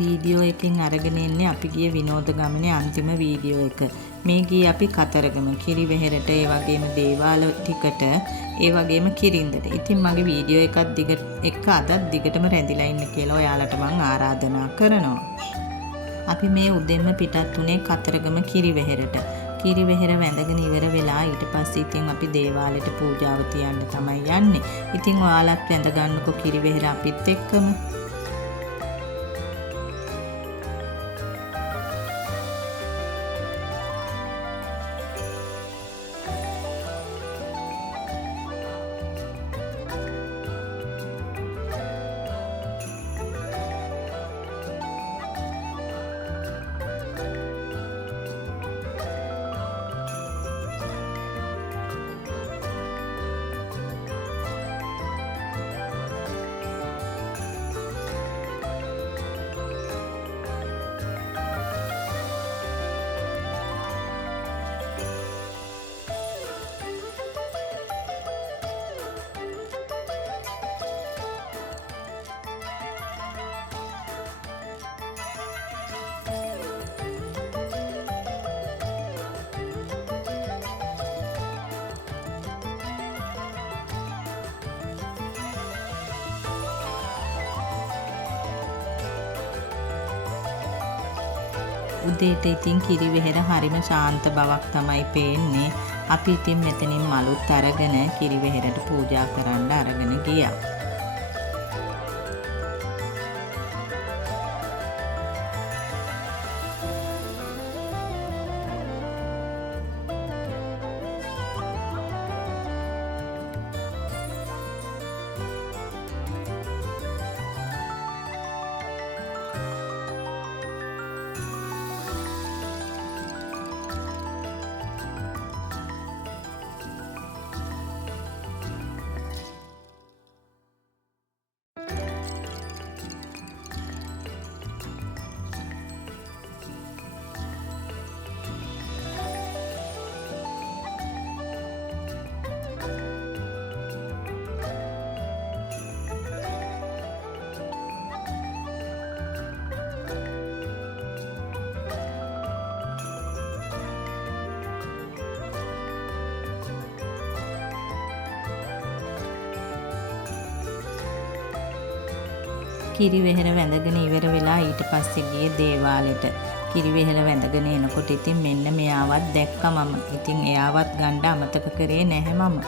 Video එකකින් අරගෙන ඉන්නේ අපි ගිය විනෝද ගමනේ අන්තිම වීඩියෝ එක. මේ ගියේ අපි කතරගම කිරිවෙහෙරට, ඒ වගේම දේවාල ටිකට, ඒ වගේම කිරින්දට. ඉතින් මගේ වීඩියෝ එකක් අදත් දිගටම රැඳිලා ඉන්න කියලා ඔයාලට මම ආරාධනා කරනවා. අපි මේ උදෙන්ම පිටත් උනේ කතරගම කිරිවෙහෙරට. කිරිවෙහෙර වැඳගෙන ඉවර වෙලා ඊට පස්සේ ඉතින් අපි දේවාලෙට පූජාව තියන්න තමයි යන්නේ. ඉතින් ඔයාලත් වැඳ ගන්නකෝ කිරිවෙහෙර අපිත් එක්කම. උදේට ඉතින් කිරිවෙහෙර හරිම ශාන්ත බවක් තමයි පේන්නේ. අපි ඉතින් මෙතනින් මලුත් අරගෙන කිරිවෙහෙරට පූජා කරන්න අරගෙන ගියා. කිරිවෙහෙර වැඳගෙන ඉවර වෙලා ඊට පස්සේ ගියේ දේවාලෙට. කිරිවෙහෙර වැඳගෙන එනකොට ඉතින් මෙන්න මෙයාවත් දැක්කා මම. ඉතින් එයාවත් ගන්න අමතක කරේ නැහැ මම.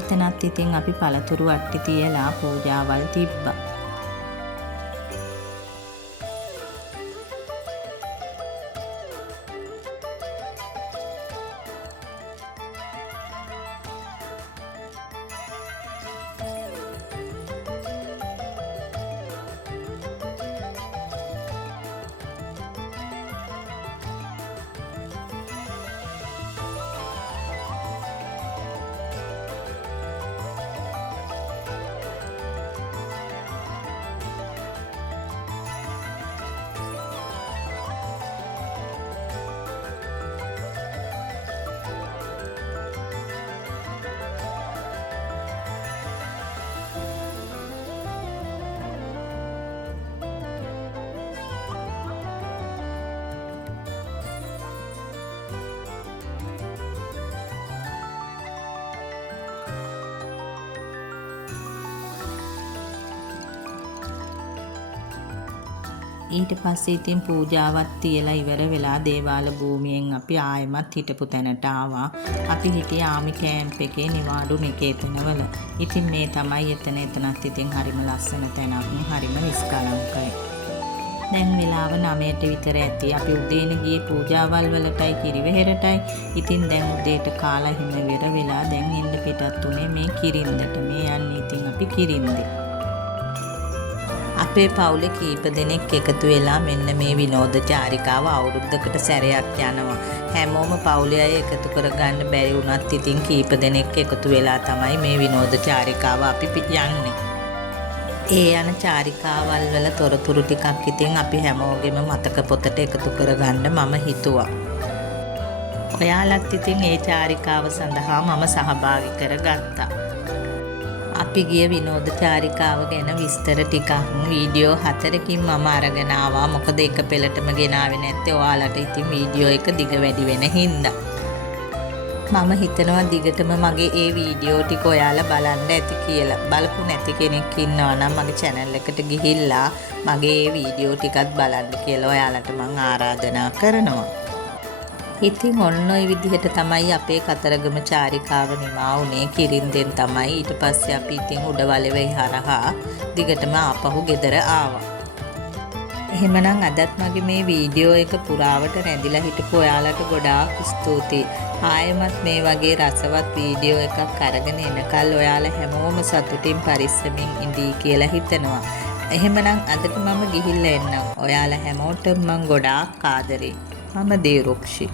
එතනත් ඉතින් අපි පළතුරු අට්ටි තියලා පූජාවල් තිබ්බා. ඊට පස්සේ ඉතින් පූජාවත් තියලා ඉවර වෙලා දේවාල භූමියෙන් අපි ආයෙමත් හිටපු තැනට ආවා. අපි හිටියේ ආමි කැම්ප් එකේ නිවාඩු නිකේතනවල. ඉතින් මේ තමයි එතනත් ඉතින් හරිම ලස්සන තැනක්. හරිම නිස්කලංකයි. දැන් වෙලාව 9ට විතර ඇති. අපි උදේන ගියේ පූජාවල් වලටයි කිරිවෙහෙරටයි. ඉතින් දැන් උදේට කාලා හිම වෙර වෙලා දැන් එන්න පිටත් උනේ මේ කිරින්දට. මේ යන්නේ ඉතින් අපි කිරින්දේ. අපේ පවුලේ කීප දෙනෙක් එකතු වෙලා මෙන්න මේ විනෝද චාරිකාව අවුරුද්දකට සැරයක් යනවා. හැමෝම පවුලේ අය එකතු කරගන්න බැරි වුණත් ඉතින් කීප දෙනෙක් එකතු වෙලා තමයි මේ විනෝද චාරිකාව අපි යන්නේ. ඒ යන චාරිකාවල් වල තොරතුරු ටිකක් ඉතින් අපි හැමෝගෙම මතක පොතට එකතු කරගන්න මම හිතුවා. ඔයාලත් ඉතින් ඒ චාරිකාව සඳහා මම සහභාගී කරගත්තා. අපි ගිය විනෝද චාරිකාව ගැන විස්තර ටිකක් වීඩියෝ 4කින් මම අරගෙන ආවා. මොකද එක පෙළටම ගෙනාවේ නැත්තේ ඔයාලට ඉතින් වීඩියෝ එක දිග වැඩි වෙන හින්දා. මම හිතනවා දිගටම මගේ ඒ වීඩියෝ ටික ඔයාලා බලන්න ඇති කියලා. බලපු නැති කෙනෙක් ඉන්නවා නම් මගේ channel එකට ගිහිල්ලා මගේ ඒ වීඩියෝ ටිකත් බලන්න කියලා ඔයාලට මම ආරාධනා කරනවා. ඉතින් ඔන්න ඔය විදිහට තමයි අපේ කතරගම චාරිකාව නිමා වුණේ. කිරින්දෙන් තමයි. ඊට පස්සේ අපි ඉතින් උඩවලෙවේ හරහා දිගටම ආපහු ගෙදර ආවා. එහෙමනම් අදත් මගේ මේ වීඩියෝ එක පුරාවට රැඳිලා හිටපු ඔයාලට ගොඩාක් ස්තුතියි. ආයෙමත් මේ වගේ රසවත් වීඩියෝ එකක් අරගෙන එනකල් ඔයාලා හැමෝම සතුටින් පරිස්සමින් ඉඳී කියලා හිතනවා. එහෙමනම් අදට මම ගිහිල්ලා එන්නම්. ඔයාලා හැමෝටම මම ගොඩාක් ආදරෙයි. මම දේරුක්ෂි.